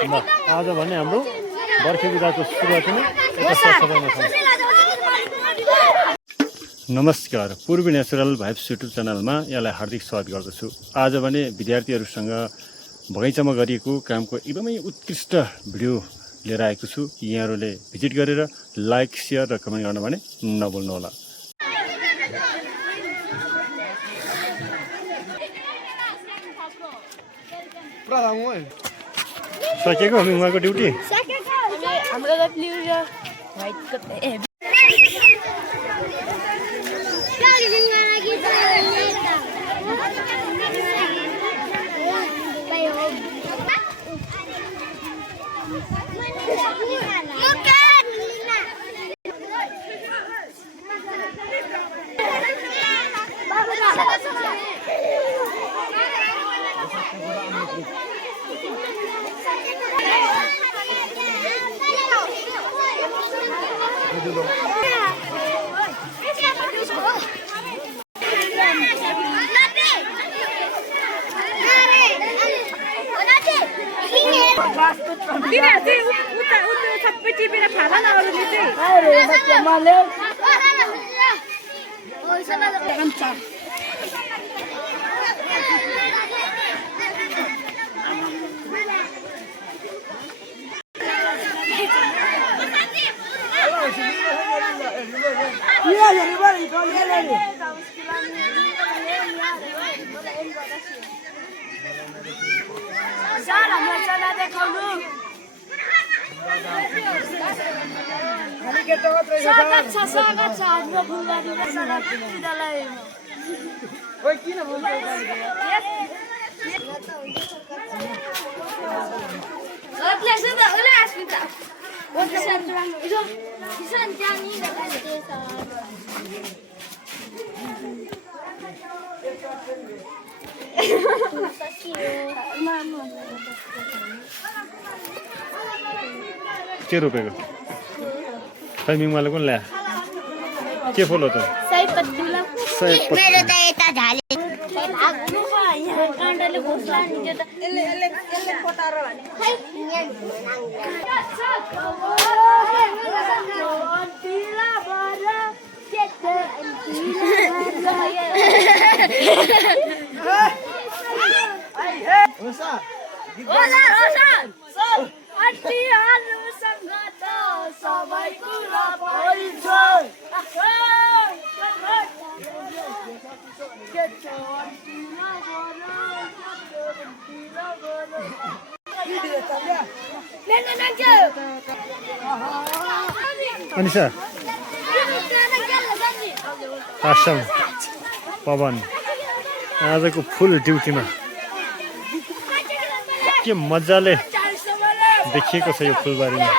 आज भने हाम्रो बर्खे बिदाको सुरुवात नै नमस्कार, पूर्वी नेचुरल भाइब्स युट्युब च्यानलमा यहाँलाई हार्दिक स्वागत गर्दछु। आज भने विद्यार्थीहरूसँग बगैँचामा गरिएको कामको एकदमै उत्कृष्ट भिडियो लिएर आएको छु। यहाँहरूले भिजिट गरेर लाइक, सेयर र कमेन्ट गर्न भने नभुल्नुहोला। सकेको हामी उहाँको ड्युटी हाम्रो त ब्लू र व्हाइटको के रोपेको टाइमिङमा कुन ल्या के फुल हो त सयपत्री मेरो त यता झाले भाग्नु छ यहाँ काण्डले घोस्ला नि त्यो त यसले पटाएर भने खै अनिसा आशम पवन आजको फुल ड्युटीमा के मजाले देखिएको छ यो फुलबारीमा।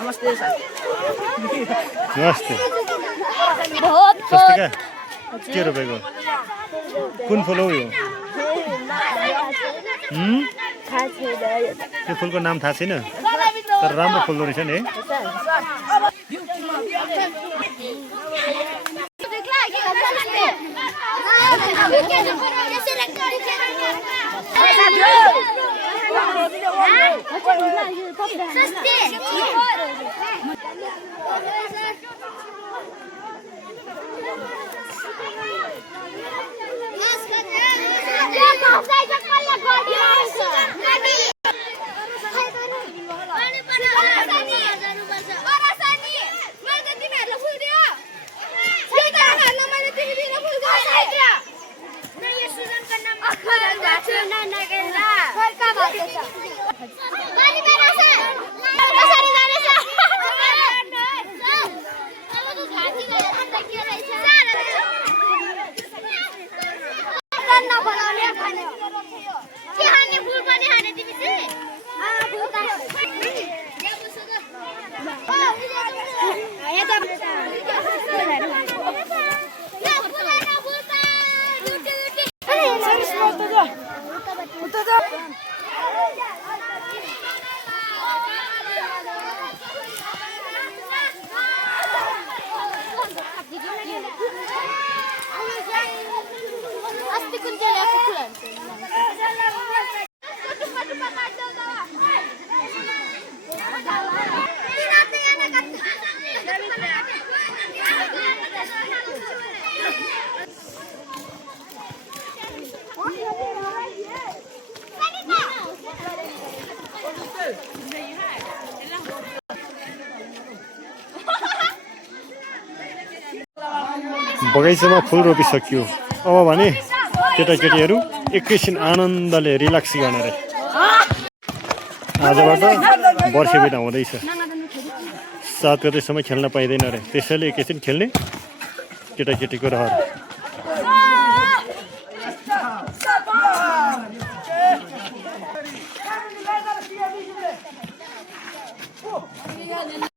नमस्ते सर। नमस्ते। बहुत सस्ते के रुपैयाँको कुन फुल हो यो? त्यो फुलको नाम थाहा छैन तर राम्रो फुल्दो रहेछ नि। अस्ति कुन चाहिँ ल्याएको फुलहरू बगैँचामा फुल रोपिसक्यो अब भने केटाकेटीहरू एकैछिन आनन्दले रिल्याक्स गर्ने रे आजबाट वर्ष बिदा हुँदैछ 7 गतेसम्म खेल्न पाइँदैन रे त्यसैले एकैछिन खेल्ने केटाकेटीको रहर